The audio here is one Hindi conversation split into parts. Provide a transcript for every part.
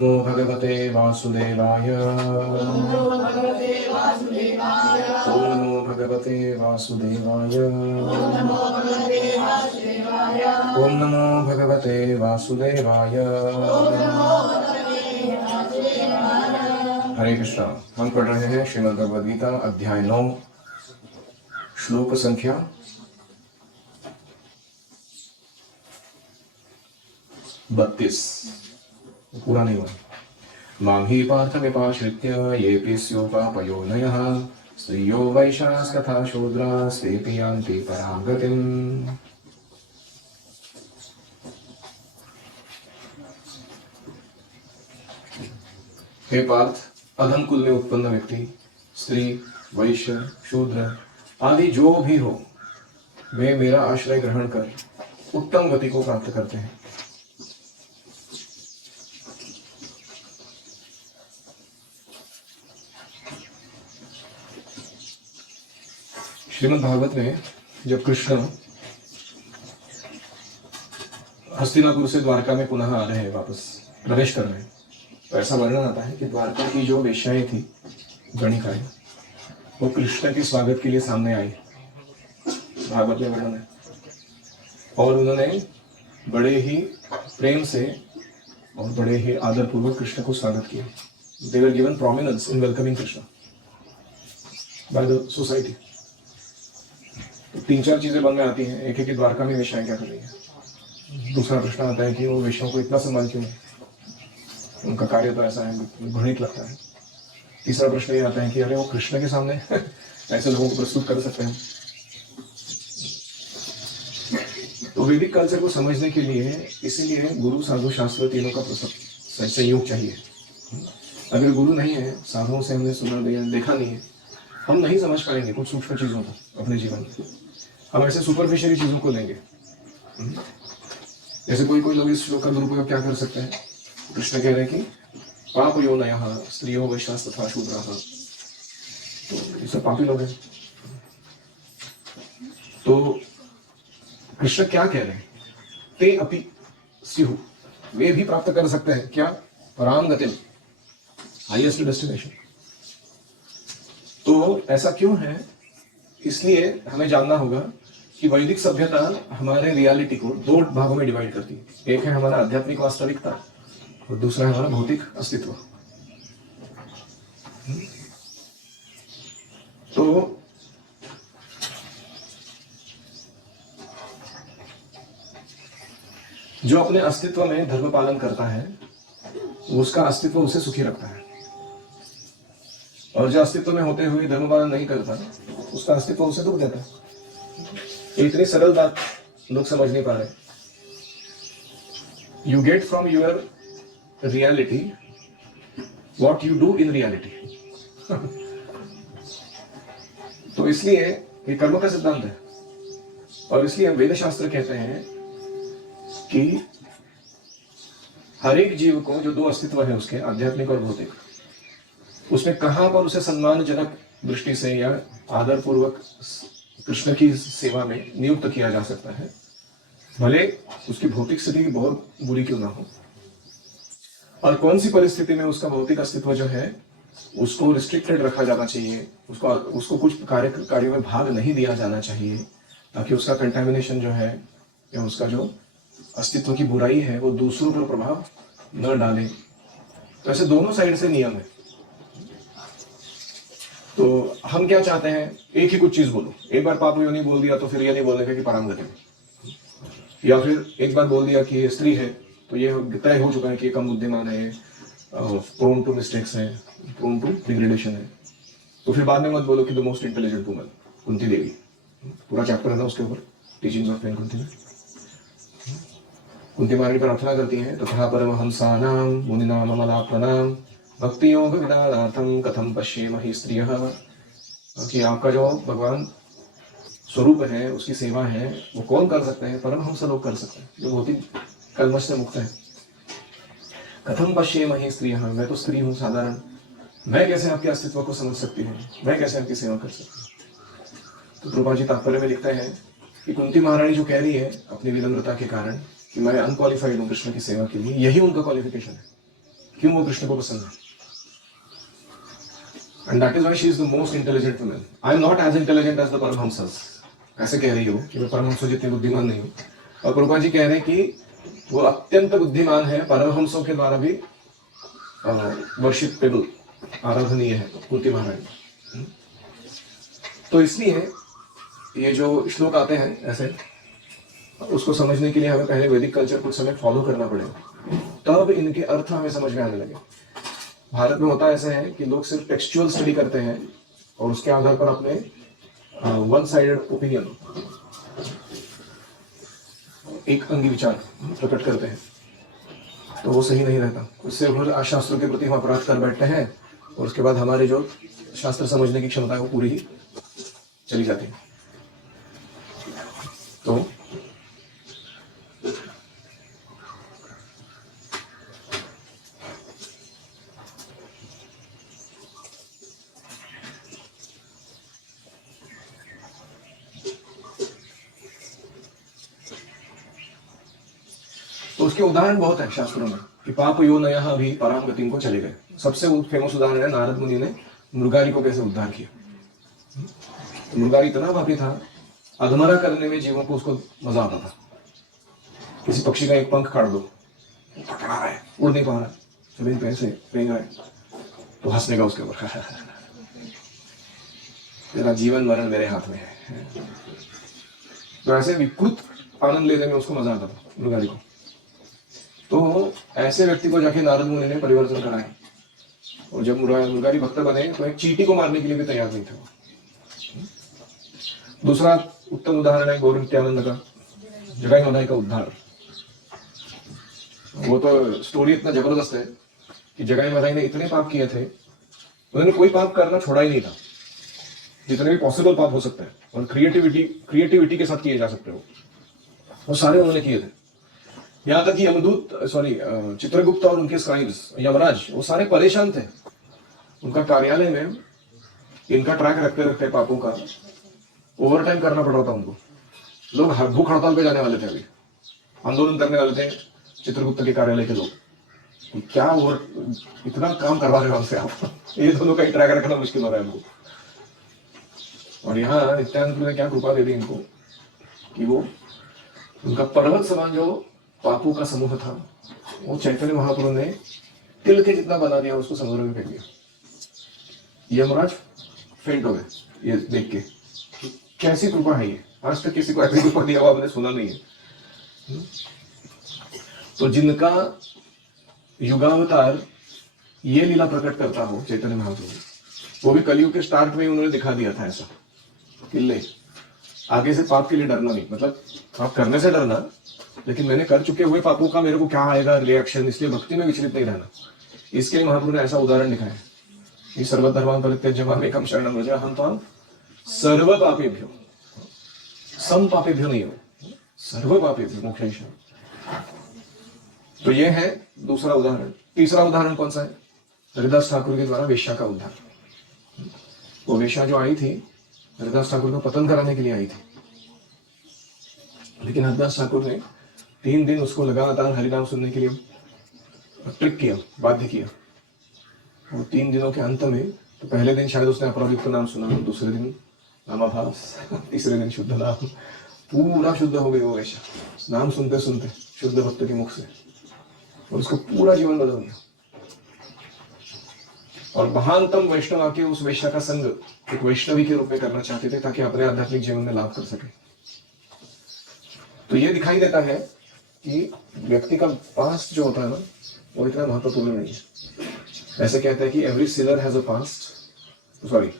नमो भगवते वासुदेवाय। ओम नमो भगवते वासुदेवाय। ओम नमो भगवते वासुदेवाय। हरे कृष्णा। हम पढ़ रहे हैं श्रीमद् भगवद गीता अध्याय 9 श्लोक संख्या 32। पूरा नहीं हुआ। मां हि पार्थमिपाश्रित्य येऽपि स्योपापयोनयः स्त्रियो वैश्यास्तथा शूद्रास्तेऽपि यान्ति परां गतिम्। हे पार्थ, अधम कुल में उत्पन्न व्यक्ति, स्त्री, वैश्य, शूद्र आदि जो भी हो, वे मेरा आश्रय ग्रहण कर उत्तम गति को प्राप्त करते हैं। श्रीमद् भागवत में जब कृष्ण हस्तिनापुर से द्वारका में पुनः आ रहे हैं, वापस प्रवेश कर रहे हैं, तो ऐसा वर्णन आता है कि द्वारका की जो वेश्याएं थी, गणिकाएं, वो कृष्ण के स्वागत के लिए सामने आई। भागवत में वर्णन है। और उन्होंने बड़े ही प्रेम से और बड़े ही आदर पूर्वक कृष्ण को स्वागत किया। They were given prominence in welcoming Krishna by the society। तो 3-4 चीजें मन में आती हैं। एक है कि द्वारका में वेश्याएं क्या कर रही है। दूसरा प्रश्न आता है कि वो वेश्याओं को इतना सम्मान क्यों है, उनका कार्य तो ऐसा है, घृणित लगता है। तीसरा प्रश्न ये आता है कि अरे वो कृष्ण के सामने ऐसे लोगों को प्रस्तुत कर सकते हैं। तो वैदिक कल्चर को समझने के लिए इसीलिए गुरु साधु शास्त्र तीनों का संयोग चाहिए। अगर गुरु नहीं है, साधुओं से हमने सुना देखा नहीं है, हम नहीं समझ पाएंगे कुछ सूक्ष्म चीजों को अपने जीवन में। हम ऐसे सुपरफिशियली चीजों को लेंगे। जैसे कोई लोग इस श्लोक का दुरुपयोग क्या कर सकते हैं। कृष्ण कह रहे हैं कि पाप योनयः स्त्रियो वैश्यास्तथा शूद्राः, तो ये सब पापी लोग हैं। तो कृष्ण क्या कह रहे हैं, ते अपि स्युः, वे भी प्राप्त कर सकते हैं क्या, पराम गतिम, हाईएस्ट डेस्टिनेशन। तो ऐसा क्यों है, इसलिए हमें जानना होगा कि वैदिक सभ्यता हमारे रियलिटी को 2 भागों में डिवाइड करती है। एक है हमारा आध्यात्मिक वास्तविकता और दूसरा है हमारा भौतिक अस्तित्व। तो जो अपने अस्तित्व में धर्म पालन करता है, उसका अस्तित्व उसे सुखी रखता है, और जो अस्तित्व में होते हुए धर्म पालन नहीं करता, उसका अस्तित्व उसे दुख देता है। इतनी सरल बात लोग समझ नहीं पा रहे। You get from your reality what you do in reality. तो इसलिए ये कर्म का सिद्धांत है, और इसलिए वेद शास्त्र कहते हैं कि हर एक जीव को जो 2 अस्तित्व है उसके, आध्यात्मिक और भौतिक, उसमें कहां पर उसे सम्मानजनक दृष्टि से या आदर पूर्वक कृष्ण की सेवा में नियुक्त किया जा सकता है, भले उसकी भौतिक स्थिति बहुत बुरी क्यों ना हो। और कौन सी परिस्थिति में उसका भौतिक अस्तित्व जो है उसको रिस्ट्रिक्टेड रखा जाना चाहिए, उसको कुछ कार्यों में भाग नहीं दिया जाना चाहिए, ताकि उसका कंटेमिनेशन जो है या उसका जो अस्तित्व की बुराई है वो दूसरों पर प्रभाव न डाले। तो ऐसे दोनों साइड से नियम है। तो हम क्या चाहते हैं, एक ही कुछ चीज बोलो। एक बार पाप योनि बोल दिया तो फिर ये नहीं बोलने का कि पराम गति में, या फिर एक बार बोल दिया कि ये स्त्री है तो ये तय हो चुका है कि ये कम बुद्धिमान है, प्रोन टू मिस्टेक्स है, प्रोन टू डिग्रेडेशन है। तो फिर बाद में मत बोलो कि the most intelligent woman Kunti Devi, पूरा चैप्टर है ना उसके ऊपर, टीचिंग्स ऑफ क्वीन कुंती में। कुंती महारानी प्रार्थना करती हैं, तथा परमहंसानां मुनिनां अमलात्मनां भक्ति योग विदानार्थम कथम पश्येमहि स्त्रियः, कि आपका जो भगवान स्वरूप है, उसकी सेवा है, वो कौन कर सकते हैं, परमहंस लोग कर सकते हैं जो भौतिक कल्मश से मुक्त है। कथम पश्येमहि स्त्रियः, मैं तो स्त्री हूँ साधारण, मैं कैसे आपके अस्तित्व को समझ सकती हूँ, मैं कैसे आपकी सेवा कर सकती हूँ। तो प्रभुपाद जी तात्पर्य में लिखते हैं कि कुंती महारानी जो कह रही है अपनी विनम्रता के कारण कि मैं अनक्वालिफाइड हूँ कृष्ण की सेवा के लिए, यही उनका क्वालिफिकेशन है। क्यों वो कृष्ण को पसंद है। And that is why she is the most intelligent woman. I am not as intelligent as the Paramahansas. ऐसे कह रही हो कि मैं परमहंसों जितनी बुद्धिमान नहीं हूँ, और प्रभुपाद जी कह रहे हैं कि वो अत्यंत बुद्धिमान है, परमहंसों के द्वारा भी वर्शिपेबल, आराधनीय है कुंती महारानी। तो इसलिए ये जो श्लोक आते हैं ऐसे, उसको समझने के लिए हमें पहले वैदिक कल्चर कुछ समय फॉलो करना पड़ेगा, तब इनके अर्थ हमें समझ में आने लगे। भारत में होता ऐसा है कि लोग सिर्फ टेक्सचुअल स्टडी करते हैं और उसके आधार पर अपने वन साइडेड ओपिनियन, एक अंगी विचार प्रकट करते हैं, तो वो सही नहीं रहता। उससे फिर शास्त्रों के प्रति हम अपराध कर बैठते हैं और उसके बाद हमारे जो शास्त्र समझने की क्षमता है वो पूरी ही चली जाती है। तो उसके उदाहरण बहुत है शास्त्रों में कि पाप यो नया अभी पराम गति को चले गए। सबसे फेमस उदाहरण है नारद मुनि ने मृगारी को कैसे उद्धार किया। तो मृगारी इतना पापी था, अधमरा करने में जीवों को उसको मजा आता था। किसी पक्षी का एक पंख काट दो, पकड़ा रहा है, उड़ नहीं पा रहा, जमीन पे ऐसे रेंग रहा है, तो हंसने उसके ऊपर, तेरा जीवन मरण मेरे हाथ में है। तो ऐसे विकृत आनंद लेने में उसको मजा आता था मृगारी को। तो ऐसे व्यक्ति को जाके नारद मुनि ने परिवर्तन कराया, और जब मृगारी भक्त बने तो एक चींटी को मारने के लिए भी तैयार नहीं थे। दूसरा उत्तम उदाहरण है गौर नित्यानंद का, जगाई मदाई का उद्धार। वो तो स्टोरी इतना जबरदस्त है कि जगाई मदाई ने इतने पाप किए थे, उन्होंने कोई पाप करना छोड़ा ही नहीं था, जितने भी पॉसिबल पाप हो सकते हैं और क्रिएटिविटी के साथ किए जा सकते हो, वो सारे उन्होंने किए थे। यहाँ तक कि यमदूत चित्रगुप्त और उनके स्क्राइब्स यमराज, वो सारे परेशान थे। उनका कार्यालय में इनका ट्रैक रखते रखते पापों का ओवर टाइम करना पड़ रहा था उनको। लोग भूख हड़ताल पे जाने वाले थे, अभी आंदोलन करने वाले थे चित्रगुप्त के कार्यालय के लोग। क्या ओवर इतना काम करवा रहे हो हमसे आप, ये दोनों का ही ट्रैक रखना मुश्किल हो रहा है हमको। और यहाँ नित्यानंद ने क्या कृपा दे दी इनको कि वो उनका पर्वत समान जो पापों का समूह था, वो चैतन्य महाप्रभु ने तिल के जितना बना दिया, उसको समुद्र में फेंक दिया। यमराज फेंट हो गए ये देख के, कैसी कृपा है ये, आज तक किसी को ऐसी कृपा दिया हुआ हमने सुना नहीं है। तो जिनका युगावतार ये लीला प्रकट करता हो चैतन्य महाप्रभु, वो भी कलयुग के स्टार्ट में उन्होंने दिखा दिया था ऐसा कि ले आगे से पाप के लिए डरना नहीं, मतलब पाप करने से डरना, लेकिन मैंने कर चुके हुए पापों का मेरे को क्या आएगा रिएक्शन, इसलिए भक्ति में विचलित नहीं रहना। इसके लिए महाप्रभु ने ऐसा उदाहरण दिखाया कि सर्वधर्मान् परित्यज्य मामेकं शरणं व्रज अहं त्वां सर्व पापेभ्यो, सम पापेभ्यो नहीं हो, सर्व पापेभ्यो मोक्षयिष्यामि। तो ये है दूसरा उदाहरण। तीसरा उदाहरण कौन सा है? हरिदास ठाकुर के द्वारा वेश्या का उद्धार। वो वेश्या जो आई थी हरिदास ठाकुर को पतन कराने के लिए आई थी, लेकिन हरिदास ठाकुर ने 3 दिन उसको लगातार हरिनाम सुनने के लिए ट्रिक किया, बाध्य किया। और 3 दिनों के अंत में, तो पहले दिन शायद उसने अपराधिक का नाम सुना, दूसरे दिन नामाभास, तीसरे दिन शुद्ध नाम, पूरा शुद्ध हो गई वो वैश्या नाम सुनते सुनते शुद्ध भक्त के मुख से, और उसको पूरा जीवन बदल गया। और महानतम वैष्णव आके उस वैश्या का संग एक वैष्णवी के रूप में करना चाहते थे ताकि अपने आध्यात्मिक जीवन में लाभ कर सके। तो ये दिखाई देता है कि व्यक्ति का पास्ट जो होता है ना, वो इतना महत्वपूर्ण नहीं है। ऐसे कहते हैं कि every Sinner has a past, sorry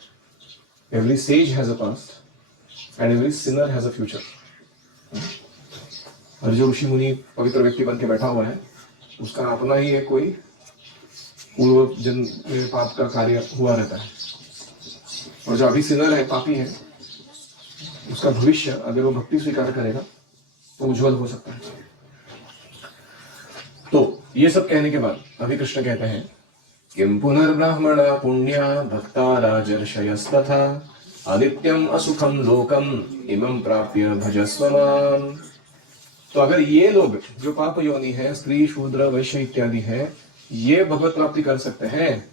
every says has a past and every Sinner has a future. और जो ऋषि मुनि पवित्र व्यक्ति बन के बैठा हुआ है, उसका अपना ही एक कोई पूर्व जन्म में पाप का कार्य हुआ रहता है, और जो अभी सिनर है, पापी है, उसका भविष्य अगर वो भक्ति स्वीकार करेगा तो उज्जवल हो सकता है। तो ये सब कहने के बाद अभी कृष्ण कहते हैं किम पुनर्ब्राह्मणा पुण्या भक्ता राजर्षयस्तथा आदित्यम असुखम लोकम इमं प्राप्य भजस्व माम। तो अगर ये लोग जो पाप योनि है, स्त्री शूद्र वैश्य इत्यादि है, ये भगवत प्राप्ति कर सकते हैं,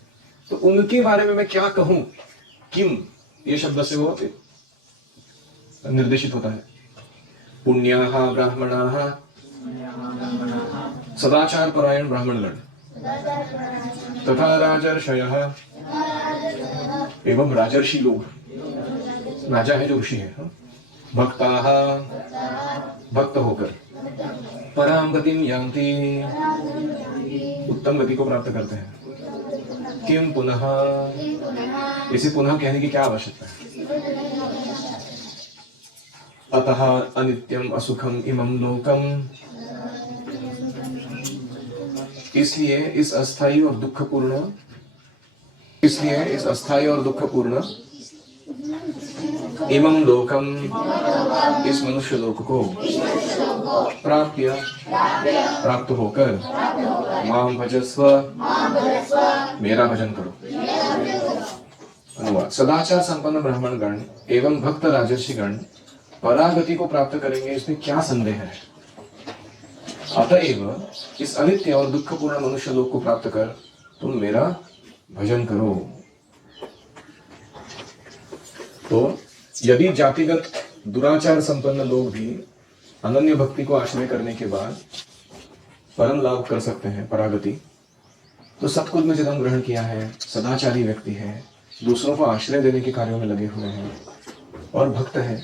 तो उनके बारे में मैं क्या कहूं? किम ये शब्द से वो निर्देशित होता है। पुण्याः ब्राह्मणाः, सदाचार परायण ब्राह्मणगण, तथा राजर्षयः, एवं राजर्षि लोग, राजा है जो ऋषि है, भक्ताः, भक्त होकर, पराम गतिम यान्ति, उत्तम गति को प्राप्त करते हैं। किम पुनः, इसे पुनः कहने की क्या आवश्यकता है? अतः अनित्यम असुखम इमं लोकम, इसलिए इस अस्थायी और दुखपूर्ण, इसलिए इस अस्थायी और दुखपूर्ण इमं लोकम, इस मनुष्य लोक को, प्राप्य, प्राप्त होकर, माम भजस्व, मेरा भजन करो। अनुवाद। सदाचार संपन्न ब्राह्मण गण एवं भक्त राजर्षि गण परागति को प्राप्त करेंगे, इसमें क्या संदेह है? अतएव इस अनित्य और दुखपूर्ण मनुष्य लोक को प्राप्त कर तुम मेरा भजन करो। तो यदि जातिगत दुराचार संपन्न लोग भी अनन्य भक्ति को आश्रय करने के बाद परम लाभ कर सकते हैं, परागति, तो सतकुल में जन्म ग्रहण किया है, सदाचारी व्यक्ति है, दूसरों को आश्रय देने के कार्यों में लगे हुए हैं और भक्त है,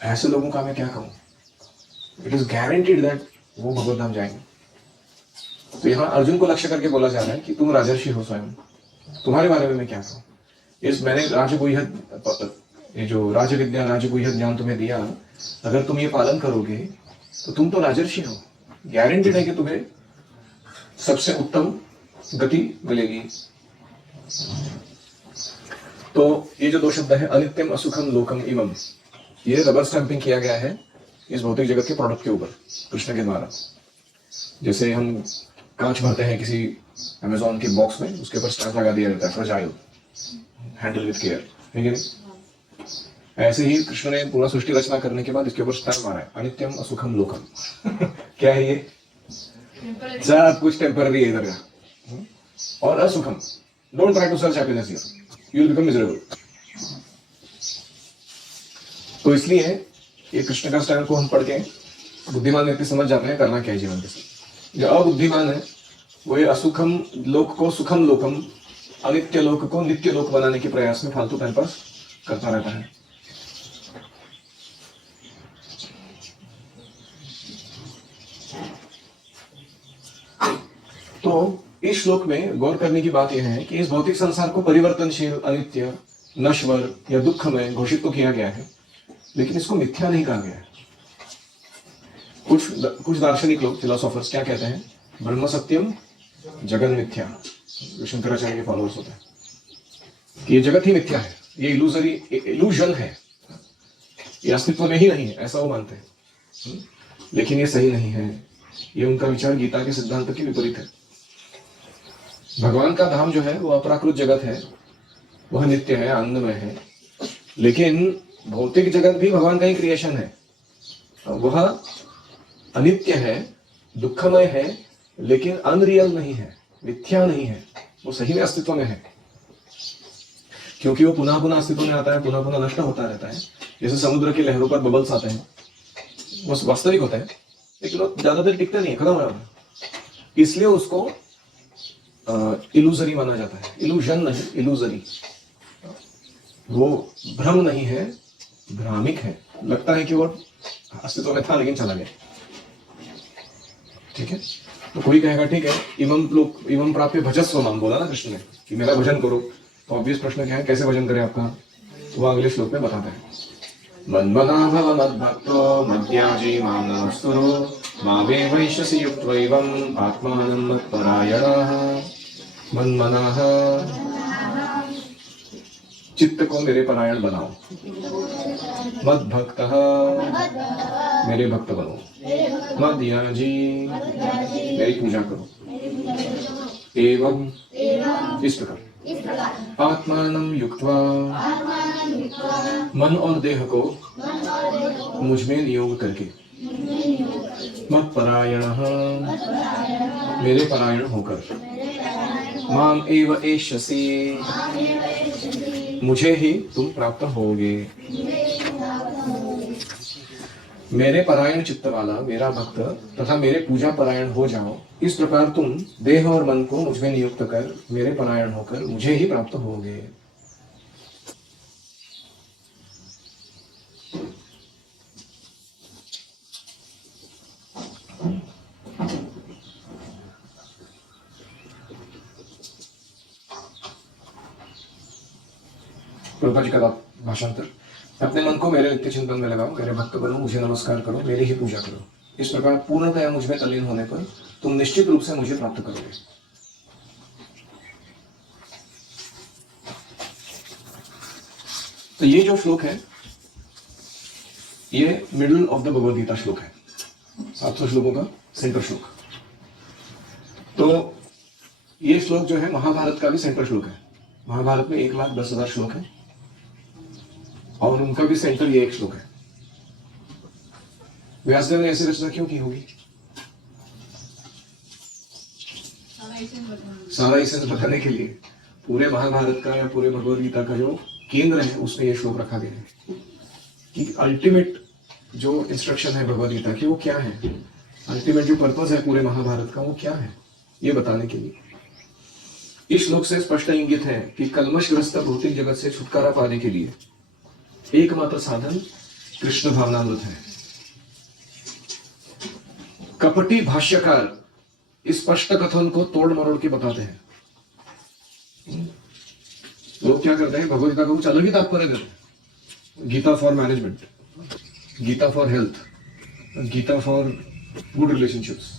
ऐसे लोगों का मैं क्या कहूं? इट इज गारंटीड दैट वो भगवत धाम जाएंगे। तो यहाँ अर्जुन को लक्ष्य करके बोला जा रहा है कि तुम राजर्षि हो स्वयं, तुम्हारे बारे में मैं क्या कहूं? इस मैंने राजगुह्य, ये जो राजविद्या राजगुह्य ज्ञान तुम्हें दिया, अगर तुम ये पालन करोगे तो तुम तो राजर्षि हो, गारंटीड है कि तुम्हें सबसे उत्तम गति मिलेगी। तो ये जो दो शब्द है, अनित्यम असुखम लोकम इमम, ये रबर स्टैंपिंग किया गया है इस भौतिक जगत के प्रोडक्ट के ऊपर कृष्ण के द्वारा। जैसे हम कांच भरते हैं किसी अमेजोन के बॉक्स में, उसके ऊपर स्टैंप लगा दिया जाता है, फ्रजाइल, हैंडल विद केयर, है नहीं? ऐसे ही कृष्ण ने पूरा सृष्टि रचना करने के बाद इसके ऊपर स्टैंप मारा है, अनित्यम असुखम लोकम। क्या है ये? सब कुछ टेम्पररी है इधर का, और असुखम, don't try to search happiness here, you will become miserable. तो इसलिए ये कृष्ण का स्टैंप को हम पढ़ के बुद्धिमान व्यक्ति समझ जाते हैं करना क्या है जीवन के साथ। जो अबुद्धिमान है वो ये असुखम लोक को सुखम लोकम, अनित्य लोक को नित्य लोक बनाने के प्रयास में फालतू टाइम पास करता रहता है। तो इस श्लोक में गौर करने की बात यह है कि इस भौतिक संसार को परिवर्तनशील, अनित्य, नश्वर या दुखमय घोषित तो किया गया है, लेकिन इसको मिथ्या नहीं कहा गया है। कुछ दार्शनिक लोग, फिलोसोफर्स क्या कहते हैं? ब्रह्म सत्यम जगन मिथ्या, जो शंकराचार्य के फॉलोअर्स होते हैं, कि ये जगत ही मिथ्या है, ये इल्यूजन है, ये अस्तित्व में ही नहीं है, ऐसा वो मानते हैं। लेकिन ये सही नहीं है, ये उनका विचार गीता के सिद्धांत के विपरीत है। भगवान का धाम जो है वो अपराकृत जगत है, वह नित्य है, आनंदमय है, लेकिन भौतिक जगत भी भगवान का ही क्रिएशन है, वह अनित्य है, दुखमय है, लेकिन अनरियल नहीं है, मिथ्या नहीं है, वो सही में अस्तित्व में है, क्योंकि वो पुनः पुनः अस्तित्व में आता है, पुनः पुनः नष्ट होता रहता है। जैसे समुद्र की लहरों पर बबल्स आते हैं, वो वास्तविक होता है, लेकिन वो ज्यादा देर टिकते नहीं, खत्म हो जाता है, इसलिए उसको इल्यूजरी माना जाता है। इल्यूजन नहीं, इल्यूजरी, वो भ्रम नहीं है, भ्रामिक है, लगता है कि वो अस्तित्व में था लेकिन चला गया। ठीक है, तो कोई कहेगा ठीक है, इमं प्राप्य भजस्व माम, बोला ना कृष्ण ने कि मेरा भजन करो, तो ऑब्वियस प्रश्न क्या है, कैसे भजन करें आपका? वो अगले श्लोक में बताते हैं। मन्मना भव मद्भक्तो मद्याजी मां नमस्कुरु मामे वैश्यसि युक्त्वैवम् आत्मानं मत्परायणाः। मन्मनाः, चित्त को मेरे परायण बनाओ, मद्भक्तः, मेरे भक्त बनो, मद्याजी, मेरी पूजा करो, एवं, इस प्रकार, आत्मानं युक्त्वा, मन और देह को मुझ में नियोग करके, मत परायण, मेरे परायण होकर, माम एव एष्यसि, मुझे ही तुम प्राप्त होगे। मेरे परायण चित्त वाला मेरा भक्त तथा मेरे पूजा परायण हो जाओ, इस प्रकार तुम देह और मन को मुझ में नियुक्त कर मेरे परायण होकर मुझे ही प्राप्त होगे। प्रभुपाद जी का भाषांतर, अपने मन को मेरे नित्य चिंतन में लगाओ, मेरे भक्त बनो, मुझे नमस्कार करो, मेरी ही पूजा करो। इस प्रकार पूर्णतया मुझ में तल्लीन होने पर तुम निश्चित रूप से मुझे प्राप्त करोगे। तो ये जो श्लोक है, ये middle of the Bhagavad Gita श्लोक है, 700 श्लोकों का सेंटर श्लोक। तो ये श्लोक जो है महाभारत का भी सेंटर श्लोक है। महाभारत में 1,10,000 श्लोक है और उनका भी सेंटर ये एक श्लोक है। व्यासदेव ने ऐसी रचना क्यों की होगी? सारा इसे बताने के लिए। पूरे महाभारत का या पूरे भगवद गीता का जो केंद्र है उसमें ये श्लोक रखा गया है कि अल्टीमेट जो इंस्ट्रक्शन है भगवद गीता की वो क्या है, अल्टीमेट जो पर्पस है पूरे महाभारत का वो क्या है, ये बताने के लिए। इस श्लोक से स्पष्ट इंगित है कि कल्मशग्रस्त भौतिक जगत से छुटकारा पाने के लिए एकमात्र साधन कृष्ण भावनामृत है। कपटी भाष्यकार इस स्पष्ट कथन को तोड़ मरोड़ के बताते हैं। लोग क्या करते हैं, भगवद गीता को कुछ अलग ही तात्पर्य देते हैं। Gita for management, Gita for health, Gita for good relationships,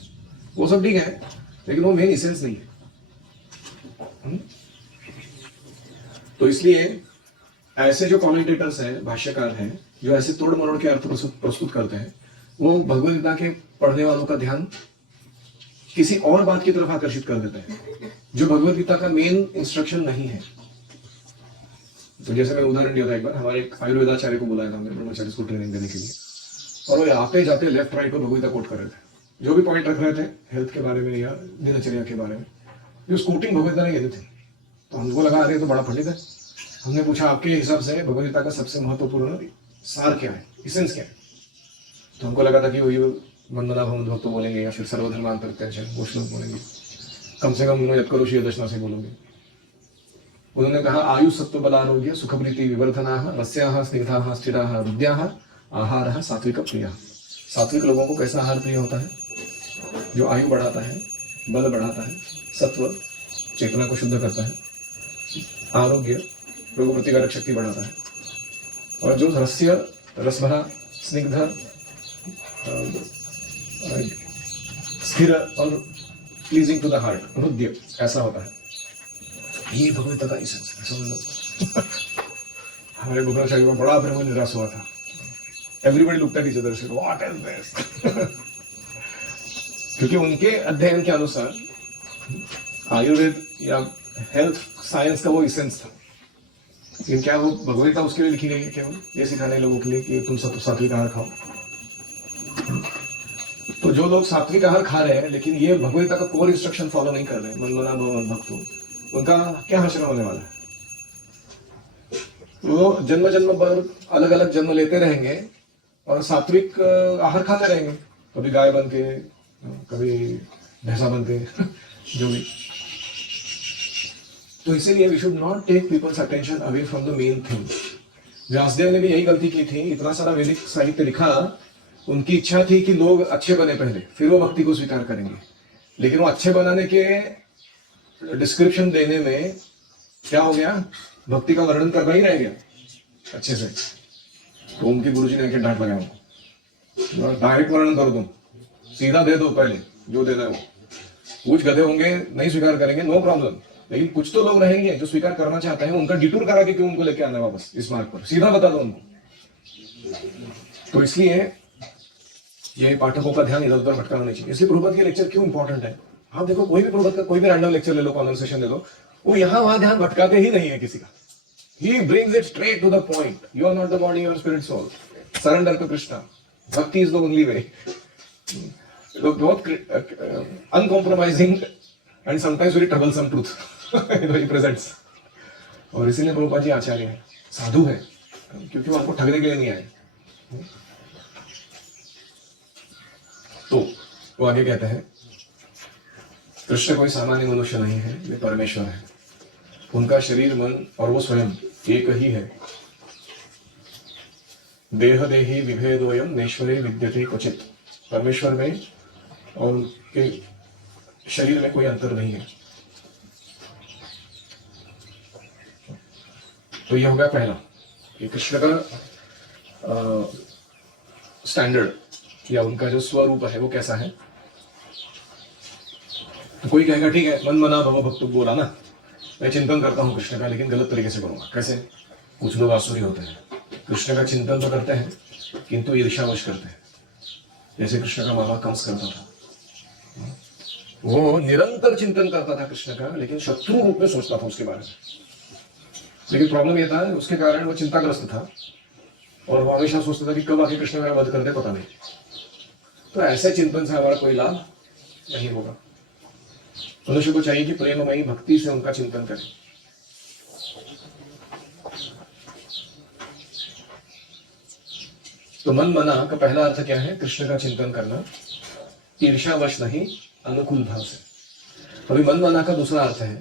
वो सब ठीक है लेकिन वो मेन इसेंस नहीं है। तो इसलिए ऐसे जो कमेंटेटर्स हैं, भाष्यकार हैं, जो ऐसे तोड़ मरोड़ के अर्थ प्रस्तुत करते हैं, वो भगवद गीता के पढ़ने वालों का ध्यान किसी और बात की तरफ आकर्षित कर देते हैं जो भगवद गीता का मेन इंस्ट्रक्शन नहीं है। तो जैसे मैं उदाहरण दिया था, एक बार हमारे एक आयुर्वेदाचार्य को बुलाया था हमने ब्रह्मचारी को ट्रेनिंग देने के लिए, और वो आते जाते लेफ्ट राइट को भगवद गीता कोट कर रहे थे। जो भी पॉइंट रख रहे थे हेल्थ के बारे में या दिनचर्या के बारे में, जो स्कूटिंग भगवद गीता ने कहते थे। तो हमको लगा अरे तो बड़ा पंडित है। हमने पूछा आपके हिसाब से भगवद गीता का सबसे महत्वपूर्ण सार क्या है, इसेंस क्या है? तो हमको लगा था कि वही वंदना भवन भक्त बोलेंगे या फिर सर्वधर्मान परित्याज्य वो श्लोक बोलेंगे, कम से कम उन्होंने यत् करोषि दशना से बोलोगे। उन्होंने कहा आयु सत्व बलारोग्य सुख प्रीति विवर्धना रस्याः स्निग्धाः स्थिराः हृद्याः आहारः सात्विक प्रिय। सात्विक लोगों को कैसा आहार प्रिय होता है? जो आयु बढ़ाता है, बल बढ़ाता है, सत्व चेतना को शुद्ध करता है, आरोग्य रोग प्रतिकारक शक्ति बढ़ाता है, और जो रस्य रसभरा स्निग्ध स्थिर और प्लीजिंग टू द हार्ट हृदय ऐसा होता है। ये भगवद गीता का इसेंस है, समझ लो। हमारे बुद्धनाचार्य को बड़ा प्रेम निराश हुआ था। Everybody looked at each other said what is this, क्योंकि उनके अध्ययन के अनुसार आयुर्वेद या हेल्थ साइंस का वो इसेंस था। लेकिन क्या वो भगवद गीता उसके लिए लिखी गई है केवल ये सिखाने लोगों के लिए कि तुम सब सात्विक आहार खाओ? तो जो लोग सात्विक आहार खा रहे हैं लेकिन ये भगवद गीता का कोर इंस्ट्रक्शन फॉलो नहीं कर रहे, मनमना भवन भक्तो, उनका क्या हश्र होने वाला है? वो जन्म जन्म पर अलग अलग जन्म लेते रहेंगे और सात्विक आहार खाते रहेंगे, कभी गाय बन के, कभी भैंसा बन के, जो भी। तो इसीलिए we should not take people's attention away from the main thing. Vyasadev ने भी यही गलती की थी, इतना सारा वैदिक साहित्य लिखा, उनकी इच्छा थी कि लोग अच्छे बने पहले, फिर वो भक्ति को स्वीकार करेंगे। लेकिन वो अच्छे बनाने के डिस्क्रिप्शन देने में क्या हो गया, भक्ति का वर्णन करना ही रह गया अच्छे से। तो उनके गुरुजी ने डांट लगाया उनको, डायरेक्ट वर्णन करो, तुम सीधा दे दो, पहले जो देना है वो। कुछ गधे होंगे नहीं स्वीकार करेंगे, नो प्रॉब्लम, लेकिन कुछ तो लोग रहेंगे जो स्वीकार करना चाहते हैं, उनका डिटूर करा के क्यों उनको लेके आना वापस इस मार्ग पर, सीधा बता दो उनको। तो इसलिए ये पाठकों का ध्यान इधर उधर भटकाना नहीं चाहिए। इसलिए प्रभुपाद के लेक्चर क्यों इंपॉर्टेंट है? आप देखो कोई भी प्रभुपाद का कोई भी रैंडम लेक्चर ले लो, कॉन्वर्सेशन ले लो, वो यहाँ वहां ध्यान भटकाते ही नहीं है किसी का। He brings it straight to the point. You are not the body, you are spirit soul. Surrender to Krishna. Bhakti is the only way. लोग बहुत uncompromising and sometimes very troublesome truth he presents. और इसीलिए प्रभुपाद जी आचार्य हैं, साधु है, क्योंकि वो आपको ठगने के लिए नहीं आए। तो वो आगे कहते हैं, कृष्ण कोई सामान्य मनुष्य नहीं है, वे परमेश्वर है। उनका शरीर, मन और वो स्वयं एक ही है। देह देही विभेदोयम नेश्वरे विद्यते क्वचित। परमेश्वर में और उनके शरीर में कोई अंतर नहीं है। तो यह हो गया पहला कि कृष्ण का स्टैंडर्ड या उनका जो स्वरूप है वो कैसा है। तो कोई कहेगा ठीक है, मन मना भव भक्त बोला ना, मैं चिंतन करता हूँ कृष्ण का, लेकिन गलत तरीके से करूंगा। कैसे? कुछ लोग आसुरी होते हैं, कृष्ण का चिंतन तो करते हैं किंतु ईर्ष्यावश करते हैं, जैसे कृष्ण का मामा कंस करता था। वो निरंतर चिंतन करता था कृष्ण का, लेकिन शत्रु रूप में सोचता था उसके बारे में। लेकिन प्रॉब्लम यह था, उसके कारण वो चिंताग्रस्त था और वो हमेशा सोचता था कि कब आके कृष्ण मेरा वध कर दे, पता नहीं। तो ऐसे चिंतन से हमारा कोई लाभ नहीं होगा। मनुष्य को चाहिए कि प्रेममयी भक्ति से उनका चिंतन करें। तो मन मना का पहला अर्थ क्या है? कृष्ण का चिंतन करना, ईर्ष्यावश नहीं, अनुकूल भाव से। अभी मन मना का दूसरा अर्थ है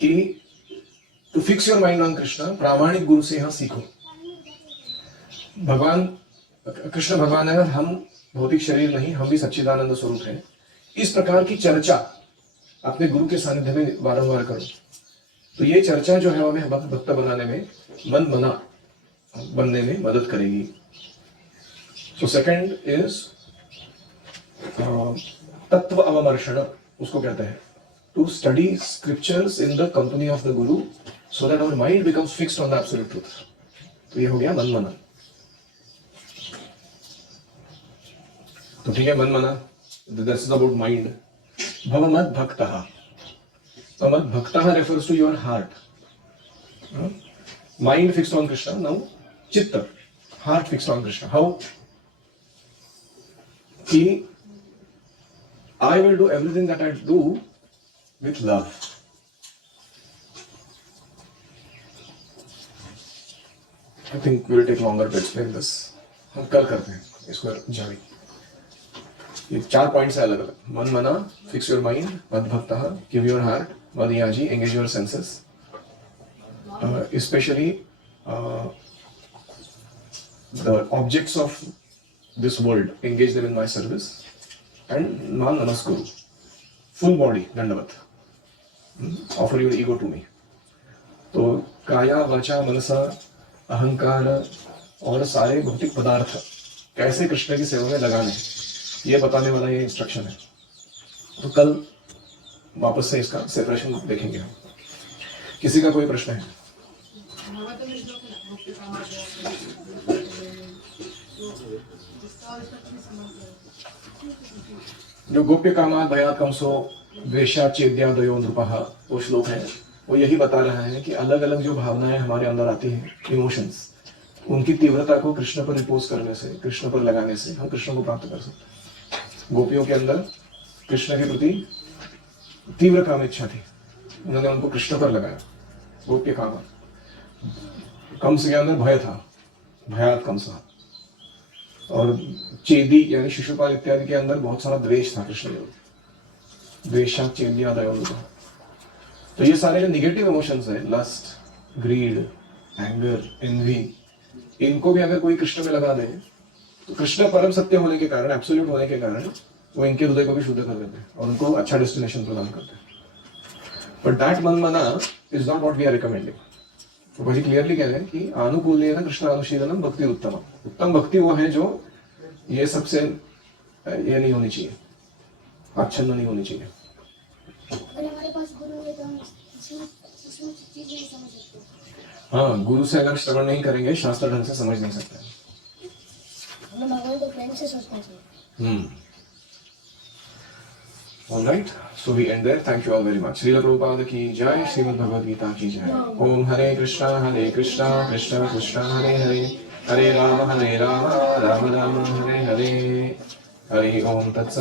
कि to fix your mind on Krishna, प्रामाणिक गुरु से यहां सीखो। भगवान कृष्ण भगवान है, हम भौतिक शरीर नहीं, हम भी सच्चिदानंद स्वरूप है। इस प्रकार की चर्चा अपने गुरु के सानिध्य में बारंबार करो। तो ये चर्चा जो है हमें भक्त बनाने में, मन मना बनने में मदद करेगी। सो सेकंड इज तत्व अवमर्षण, उसको कहते हैं to study scriptures in the company of the guru so that our mind becomes fixed on the absolute truth. तो ये हो गया मन मना। तो ठीक है, मन मना, दैट्स अबाउट माइंड। भव मद भक्तः, so मद भक्तः refers to your heart, mind fixed on Krishna. Now chitta, heart fixed on Krishna. How? कि I will do everything that I do with love. I think we will take longer to explain this. हम कल करते हैं इसको जारी। ये 4 पॉइंट्स है अलग अलग। मन मना, फिक्स योर माइंड, मद भक्तः, गिव योर हार्ट, मद याजी, engage your senses, specially the objects of this world, engage them in my service, and मान नमस्कुरु, full body dandavat, offer your ego to me. तो काया वाचा मनसा अहंकार और सारे भौतिक पदार्थ कैसे कृष्ण की सेवा में लगाने, ये बताने वाला ये इंस्ट्रक्शन है। तो कल वापस से इसका सेपरेशन देखेंगे हम। किसी का कोई प्रश्न है? जो गोप्य कामा दयात कंसो द्वेषा चेद्यादयो नृपः, वो श्लोक है, वो यही बता रहा है कि अलग अलग जो भावनाएं हमारे अंदर आती हैं, इमोशंस, उनकी तीव्रता को कृष्ण पर रिपोज करने से, कृष्ण पर लगाने से हम कृष्ण को प्राप्त कर सकते हैं। गोपियों के अंदर कृष्ण के प्रति तीव्र काम इच्छा थी, उन्होंने उनको कृष्ण पर लगाया, गोप्य काम। कंस के अंदर भय था, भयात कंस। और चेदी यानी शिशुपाल इत्यादि के अंदर बहुत सारा द्वेष था कृष्ण के, द्वेषा चेद्यादयो। तो ये सारे जो निगेटिव इमोशंस है, लस्ट, ग्रीड, एंगर, एनवी, इनको भी अगर कोई कृष्ण में लगा दे तो कृष्ण परम सत्य होने के कारण, एब्सोल्यूट होने के कारण, वो इनके हृदय को भी शुद्ध कर देते हैं और उनको अच्छा डेस्टिनेशन प्रदान करते हैं। बट दैट मन मना is not what we are recommending. तो भाई क्लियरली कह रहे हैं कि आनुकूल्येन कृष्ण अनुशीलनम भक्ति उत्तम। उत्तम भक्ति वो है जो ये सबसे ये नहीं होनी चाहिए, आच्छन्न नहीं होनी चाहिए। अगर हमारे पास गुरु है तो हम इसमें चीज नहीं समझ सकते। हाँ, गुरु से अगर श्रवण नहीं करेंगे, शास्त्र ढंग से समझ नहीं सकते। हमें भगवान को प्रेम से सोचना चाहिए। All right, so we end there. Thank you all very much. Srila Prabhupada की जय, श्रीमद् भगवद गीता की जय। ओम हरे कृष्णा कृष्णा कृष्णा हरे हरे, हरे राम राम राम हरे हरे, हरि ओम तत्सत